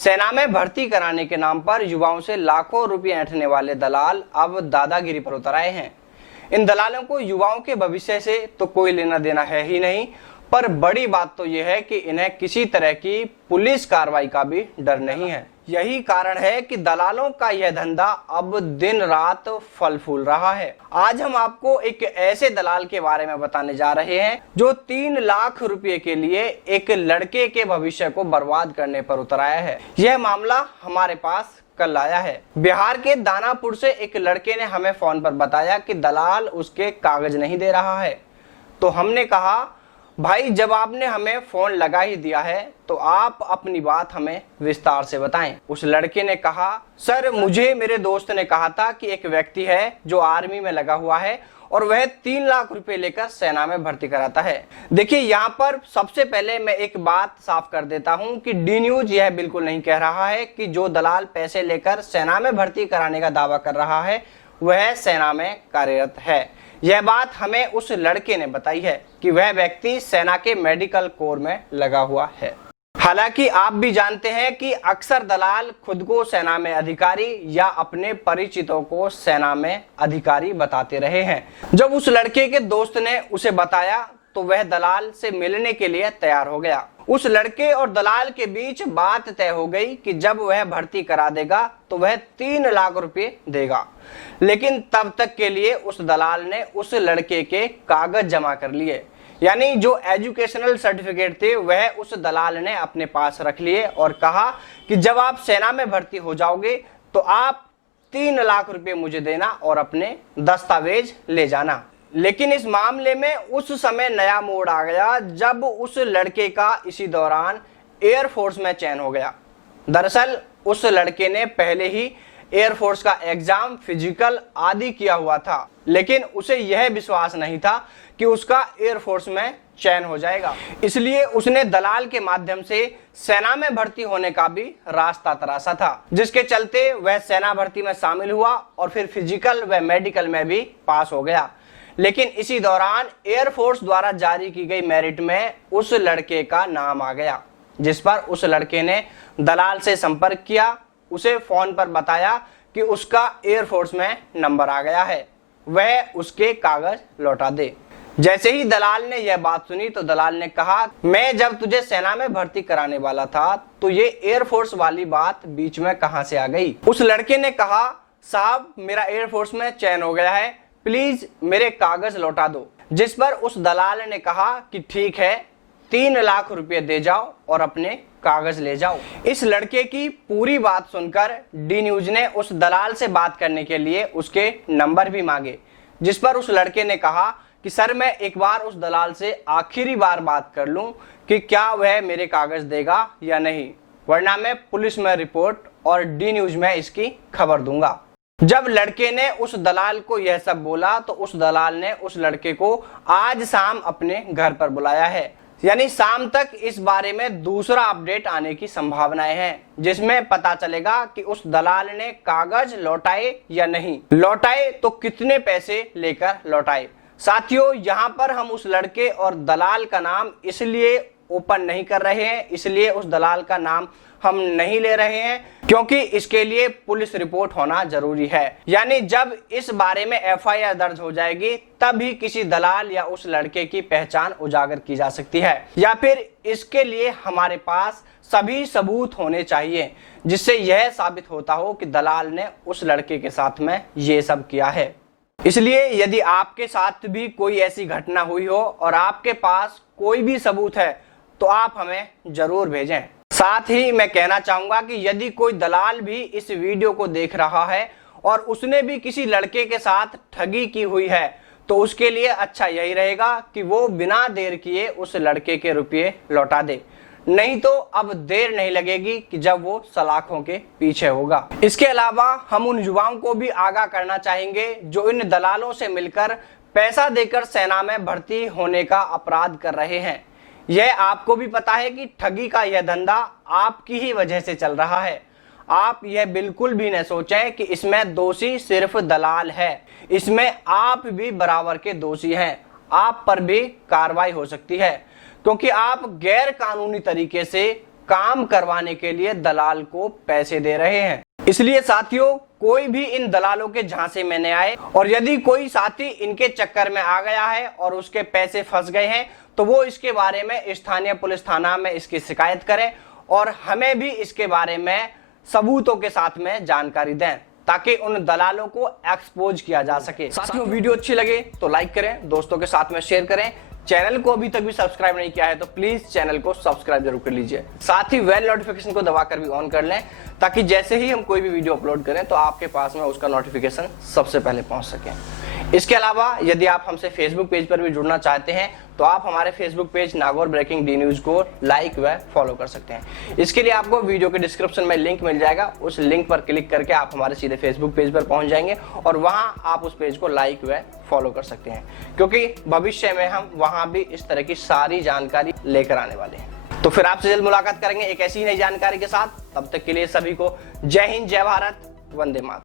सेना में भर्ती कराने के नाम पर युवाओं से लाखों रुपए ऐंठने वाले दलाल अब दादागिरी पर उतर आए हैं। इन दलालों को युवाओं के भविष्य से तो कोई लेना देना है ही नहीं, पर बड़ी बात तो यह है कि इन्हें किसी तरह की पुलिस कार्रवाई का भी डर नहीं है। यही कारण है कि दलालों का यह धंधा अब दिन रात फल फूल रहा है। आज हम आपको एक ऐसे दलाल के बारे में बताने जा रहे हैं जो 3 लाख रुपए के लिए एक लड़के के भविष्य को बर्बाद करने पर उतर आया है। यह मामला हमारे पास कल आया है। बिहार के दानापुर से एक लड़के ने हमें फोन पर बताया कि दलाल उसके कागज नहीं दे रहा है। तो हमने कहा, भाई जब आपने हमें फोन लगा ही दिया है तो आप अपनी बात हमें विस्तार से बताएं। उस लड़के ने कहा, सर मुझे मेरे दोस्त ने कहा था कि एक व्यक्ति है जो आर्मी में लगा हुआ है और वह 3 लाख रुपए लेकर सेना में भर्ती कराता है। देखिए यहाँ पर सबसे पहले मैं एक बात साफ कर देता हूँ कि डी न्यूज यह बिल्कुल नहीं कह रहा है कि जो दलाल पैसे लेकर सेना में भर्ती कराने का दावा कर रहा है वह सेना में कार्यरत है। यह बात हमें उस लड़के ने बताई है कि वह व्यक्ति सेना के मेडिकल कोर में लगा हुआ है। हालांकि आप भी जानते हैं कि अक्सर दलाल खुद को सेना में अधिकारी या अपने परिचितों को सेना में अधिकारी बताते रहे हैं। जब उस लड़के के दोस्त ने उसे बताया तो वह दलाल से मिलने के लिए तैयार हो गया। उस लड़के और दलाल के बीच बात तय हो गई कि जब वह भर्ती करा देगा तो वह 3 लाख रुपए देगा। लेकिन तब तक के लिए उस दलाल ने उस लड़के के कागज जमा कर लिए, यानी जो एजुकेशनल सर्टिफिकेट थे वह उस दलाल ने अपने पास रख लिए और कहा कि जब आप सेना में भर्ती हो जाओगे तो आप 3 लाख रुपए मुझे देना और अपने दस्तावेज ले जाना। लेकिन इस मामले में उस समय नया मोड़ आ गया जब उस लड़के का इसी दौरान एयरफोर्स में चयन हो गया। दरअसल उस लड़के ने पहले ही एयरफोर्स का एग्जाम, फिजिकल आदि किया हुआ था, लेकिन उसे यह विश्वास नहीं था कि उसका एयरफोर्स में चयन हो जाएगा। इसलिए उसने दलाल के माध्यम से सेना में भर्ती होने का भी रास्ता तराशा था, जिसके चलते वह सेना भर्ती में शामिल हुआ और फिर फिजिकल व मेडिकल में भी पास हो गया। लेकिन इसी दौरान एयरफोर्स द्वारा जारी की गई मेरिट में उस लड़के का नाम आ गया, जिस पर उस लड़के ने दलाल से संपर्क किया, उसे फोन पर बताया कि उसका एयरफोर्स में नंबर आ गया है, वह उसके कागज लौटा दे। जैसे ही दलाल ने यह बात सुनी तो दलाल ने कहा, मैं जब तुझे सेना में भर्ती कराने वाला था तो ये एयरफोर्स वाली बात बीच में कहां से आ गई। उस लड़के ने कहा, साहब मेरा एयरफोर्स में चयन हो गया है, प्लीज मेरे कागज लौटा दो। जिस पर उस दलाल ने कहा कि ठीक है, 3 लाख रुपए दे जाओ और अपने कागज ले जाओ। इस लड़के की पूरी बात सुनकर डी न्यूज ने उस दलाल से बात करने के लिए उसके नंबर भी मांगे, जिस पर उस लड़के ने कहा कि सर मैं एक बार उस दलाल से आखिरी बार बात कर लूं कि क्या वह मेरे कागज देगा या नहीं, वरना मैं पुलिस में रिपोर्ट और डी न्यूज में इसकी खबर दूंगा। जब लड़के ने उस दलाल को यह सब बोला तो उस दलाल ने उस लड़के को आज शाम अपने घर पर बुलाया है, यानी शाम तक इस बारे में दूसरा अपडेट आने की संभावनाएं हैं, जिसमें पता चलेगा कि उस दलाल ने कागज लौटाए या नहीं, लौटाए तो कितने पैसे लेकर लौटाए। साथियों, यहाँ पर हम उस लड़के और दलाल का नाम इसलिए ओपन नहीं कर रहे हैं, इसलिए उस दलाल का नाम हम नहीं ले रहे हैं क्योंकि इसके लिए पुलिस रिपोर्ट होना जरूरी है। यानी जब इस बारे में एफआईआर दर्ज हो जाएगी तभी किसी दलाल या उस लड़के की पहचान उजागर की जा सकती है, या फिर इसके लिए हमारे पास सभी सबूत होने चाहिए जिससे यह साबित होता हो कि दलाल ने उस लड़के के साथ में ये सब किया है। इसलिए यदि आपके साथ भी कोई ऐसी घटना हुई हो और आपके पास कोई भी सबूत है तो आप हमें जरूर भेजें। साथ ही मैं कहना चाहूंगा कि यदि कोई दलाल भी इस वीडियो को देख रहा है और उसने भी किसी लड़के के साथ ठगी की हुई है तो उसके लिए अच्छा यही रहेगा कि वो बिना देर किए उस लड़के के रुपये लौटा दे, नहीं तो अब देर नहीं लगेगी कि जब वो सलाखों के पीछे होगा। इसके अलावा हम उन युवाओं को भी आगाह करना चाहेंगे जो इन दलालों से मिलकर पैसा देकर सेना में भर्ती होने का अपराध कर रहे हैं। यह आपको भी पता है कि ठगी का यह धंधा आपकी ही वजह से चल रहा है। आप यह बिल्कुल भी न सोचें कि इसमें दोषी सिर्फ दलाल है, इसमें आप भी बराबर के दोषी हैं। आप पर भी कार्रवाई हो सकती है क्योंकि आप गैर कानूनी तरीके से काम करवाने के लिए दलाल को पैसे दे रहे हैं। इसलिए साथियों, कोई भी इन दलालों के झांसे में न आए, और यदि कोई साथी इनके चक्कर में आ गया है और उसके पैसे फंस गए हैं तो वो इसके बारे में स्थानीय पुलिस थाना में इसकी शिकायत करें और हमें भी इसके बारे में सबूतों के साथ में जानकारी दें, ताकि उन दलालों को एक्सपोज किया जा सके। साथियों, वीडियो अच्छी लगे तो लाइक करें, दोस्तों के साथ में शेयर करें। चैनल को अभी तक भी सब्सक्राइब नहीं किया है तो प्लीज चैनल को सब्सक्राइब जरूर कर लीजिए। साथ ही बेल नोटिफिकेशन को दबाकर भी ऑन कर लें, ताकि जैसे ही हम कोई भी वीडियो अपलोड करें तो आपके पास में उसका नोटिफिकेशन सबसे पहले पहुंच सके। इसके अलावा यदि आप हमसे फेसबुक पेज पर भी जुड़ना चाहते हैं तो आप हमारे Facebook page Nagaur breaking D news को लाइक व फॉलो कर सकते हैं। इसके लिए आपको वीडियो के डिस्क्रिप्शन में लिंक मिल जाएगा, उस लिंक पर क्लिक करके आप हमारे सीधे फेसबुक पेज पर पहुंच जाएंगे और वहां आप उस पेज को लाइक व फॉलो कर सकते हैं, क्योंकि भविष्य में हम वहां भी इस तरह की सारी जानकारी लेकर आने वाले हैं। तो फिर आपसे जल्द मुलाकात करेंगे एक ऐसी नई जानकारी के साथ। तब तक के लिए सभी को जय हिंद, जय भारत, वंदे मातरम।